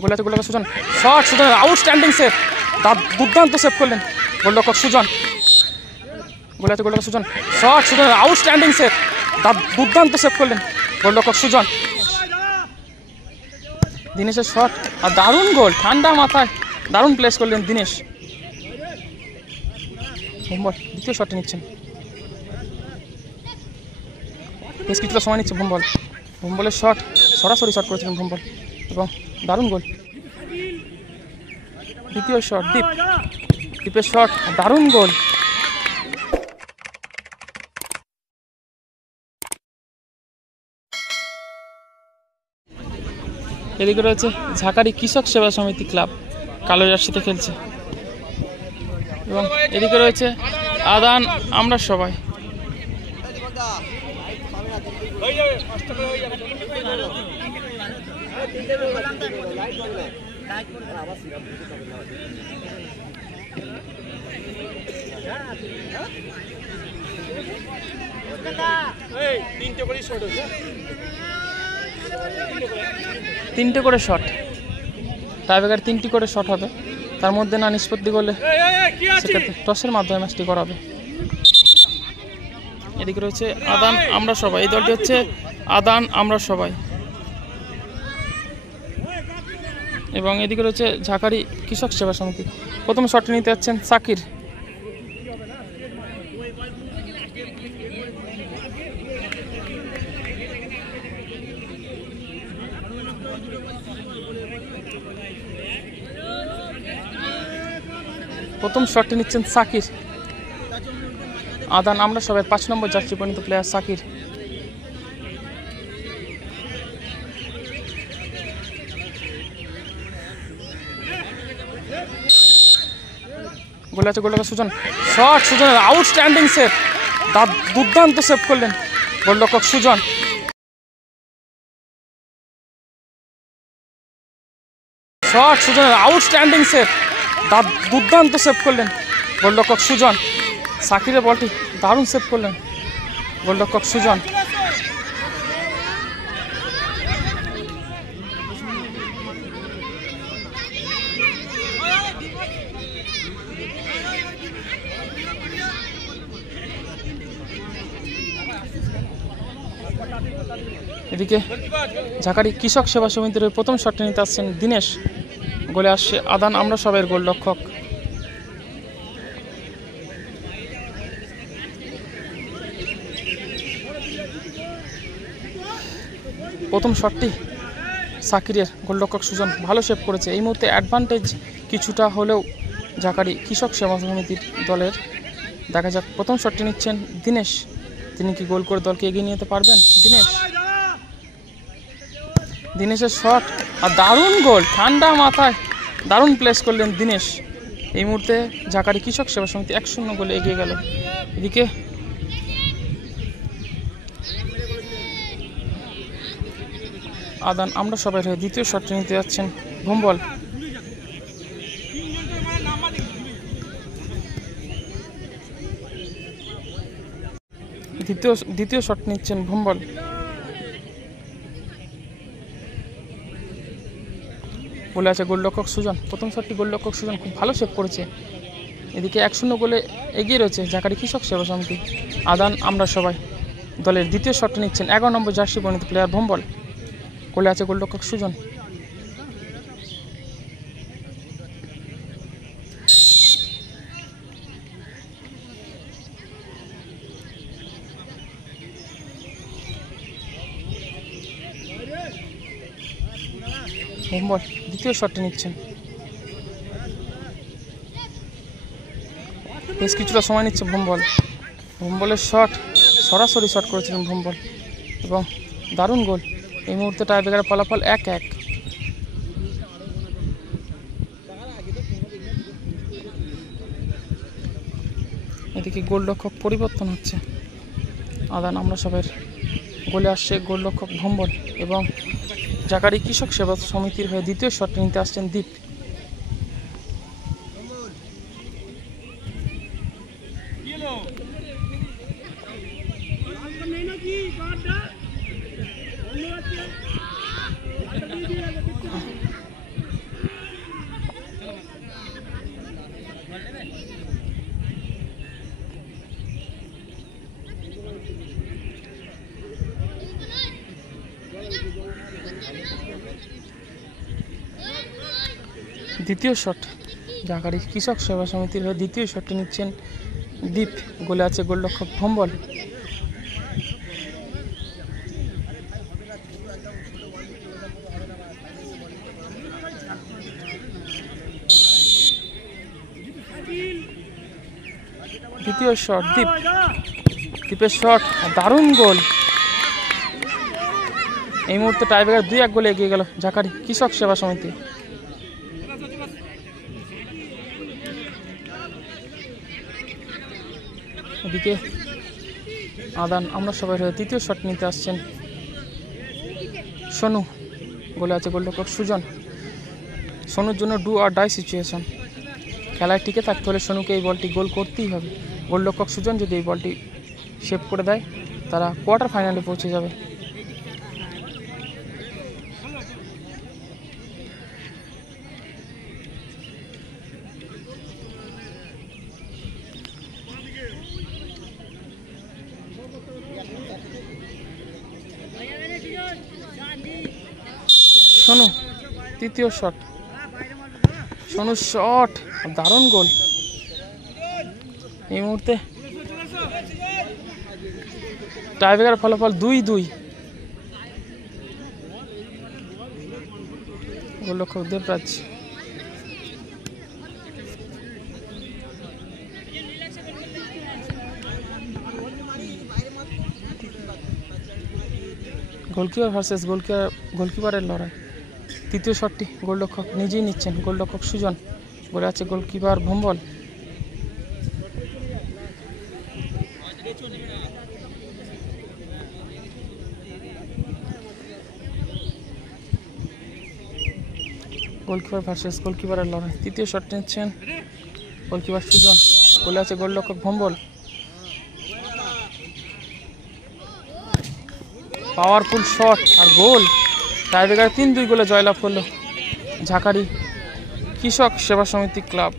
গোলে আছে গোলরক্ষক সুজন, শট সুজনের আউটস্ট্যান্ডিং সেভ, দুর্দান্ত সেভ করলেন গোলরক্ষক সুজন। গোলে আছে গোলরক্ষক সুজন, শট সুজনের আউটস্ট্যান্ডিং সেভ, দুর্দান্ত সেভ করলেন গোলরক্ষক সুজন। দিনেশের শট আর দারুণ গোল, ঠান্ডা মাথায় দারুণ প্লেস করলেন দিনেশ। ভুম্বল দ্বিতীয় শটটি নিচ্ছেন, বেশ কিছুটা সময় নিচ্ছে ভুম্বল। ভুম্বলের শট সরাসরি শট করেছিলেন ভুম্বল এবং দারুণ গোল। দ্বিতীয় শট দীপের শট, দারুণ গোল। এদিকে রয়েছে ঝাঁকারি কৃষক সেবা সমিতি ক্লাব, কালো জার্সিতে খেলছে। এবং এদিকে রয়েছে আদান আমরা সবাই। তিনটে করে শট, টাইব্রেকার 3টি করে শট হবে, তার মধ্যে না নিষ্পত্তি করলে সেক্ষেত্রে টসের মাধ্যমে ম্যাচটি করাবে। এদিকে রয়েছে আদান আমরা সবাই, এই দলটি হচ্ছে আদান আমরা সবাই। এবং এদিকে রয়েছে ঝাঁকারি কৃষক সেবা সমিতি। প্রথম শটটি নিতে যাচ্ছেন সাকির। প্রথম শটটি নিচ্ছেন সাকির। আদান আমরা সবাই 5 নম্বর জার্সি পরিণত প্লেয়ার সাকির। গোলে আছে গোলরক্ষক সুজন, শট সুজনের আউটস্ট্যান্ডিং সেভ, দুর্দান্ত সেভ করলেন গোলরক্ষক সুজন। শট সুজনের আউটস্ট্যান্ডিং সেভ, দুর্দান্ত সেভ করলেন গোলরক্ষক সুজন। সাকিরের বলটি দারুণ সেভ করলেন গোলরক্ষক সুজন। এদিকে ঝাঁকারি কৃষক সেবা সমিতির প্রথম শটটি নিতে আসছেন দিনেশ। গোলে আসছে আদান আমরা সবাই গোলরক্ষক। প্রথম শটটি সাকিরের, গোলরক্ষক সুজন ভালো সেভ করেছে। এই মুহূর্তে অ্যাডভান্টেজ কিছুটা হলেও ঝাঁকারি কৃষক সেবা সমিতির দলের। দেখা যাক প্রথম শটটি নিচ্ছেন দিনেশ, তিনি কি গোল করে দলকে এগিয়ে নিয়ে যেতে পারবেন? দিনেশের শট আর দারুণ গোল, ঠান্ডা মাথায় দারুণ প্লেস করলেন দিনেশ। এই মুহূর্তে ঝাঁকারি কৃষক সেবা সমিতি 1-0 গোলে এগিয়ে গেল। এদিকে আদান আমরা সবাই হয়ে দ্বিতীয় শটটি নিতে যাচ্ছেন ভুম্বল। দ্বিতীয় শট নিচ্ছেন ভুম্বল। বলে আছে গোলরক্ষক সুজন। প্রথম শটটি গোলরক্ষক সুজন খুব ভালো সেভ করেছে। এদিকে 1-0 গোলে এগিয়ে রয়েছে ঝাঁকারি কৃষক সেবা সমিতি। আদান আমরা সবাই দলের দ্বিতীয় শটটি নিচ্ছেন 11 নম্বর জার্সি পরিণত প্লেয়ার ভুম্বল। গোলে আছে গোলরক্ষক সুজন। ভুম্বল দ্বিতীয় শটটি নিচ্ছেন, বেশ কিছুটা সময় নিচ্ছে ভুম্বল। ভুম্বলের শট সরাসরি শট করেছিলেন ভুম্বল এবং দারুণ গোল। এই মুহূর্তে টাইব্রেকারের ফলাফল 1-1। এদিকে গোলরক্ষক পরিবর্তন হচ্ছে। আদান আমরা সবাই গোলে আসছে গোলরক্ষক ভুম্বল এবং ঝাঁকারি কৃষক সেবা সমিতির হয়ে দ্বিতীয় শটটি নিতে আসছেন দীপ। দ্বিতীয় শট জাকারি কৃষক সেবা সমিতির হয়ে দ্বিতীয় শটটি নিচ্ছেন দীপ। গোলে আছে গোলরক্ষক ভম্বল। দ্বিতীয় শট দীপের শট, দারুণ গোল। এই মুহূর্তে টাইব্রেকার 2-1 গোলে এগিয়ে গেল জাকারি কৃষক সেবা সমিতি। এদিকে আদান আমরা সবাই হয়ে তৃতীয় শট নিতে আসছেন সোনু। গোলে আছে গোলরক্ষক সুজন। সোনুর জন্য ডু আর ডাই সিচুয়েশন। খেলায় টিকে থাকতে হলে সোনুকে এই বলটি গোল করতেই হবে। গোলরক্ষক সুজন যদি এই বলটি সেভ করে দেয় তারা কোয়ার্টার ফাইনালে পৌঁছে যাবে। সোনু তৃতীয় শট, সোনু শট, দারুণ গোল। এই মুহূর্তে টাইব্রেকার ফলাফল 2-2। গোলরক্ষক দেবরাজ। গোলকিপার ভার্সেস গোলকিপারের লড়াই। তৃতীয় শটটি গোলরক্ষক নিজেই নিচ্ছেন, গোলরক্ষক সুজন। গোলে আছে গোলকিপার ভম্বল। গোলকিপার ভার্সেস গোলকিপারের লড়াই। তৃতীয় শটটি নিচ্ছেন গোলকিপার সুজন। গোলে আছে গোলরক্ষক ভম্বল। পাওয়ারফুল শট আর গোল। টাইব্রেকার 3-2 গোলে জয়লাভ করলো জাকারি কৃষক সেবা সমিতি ক্লাব।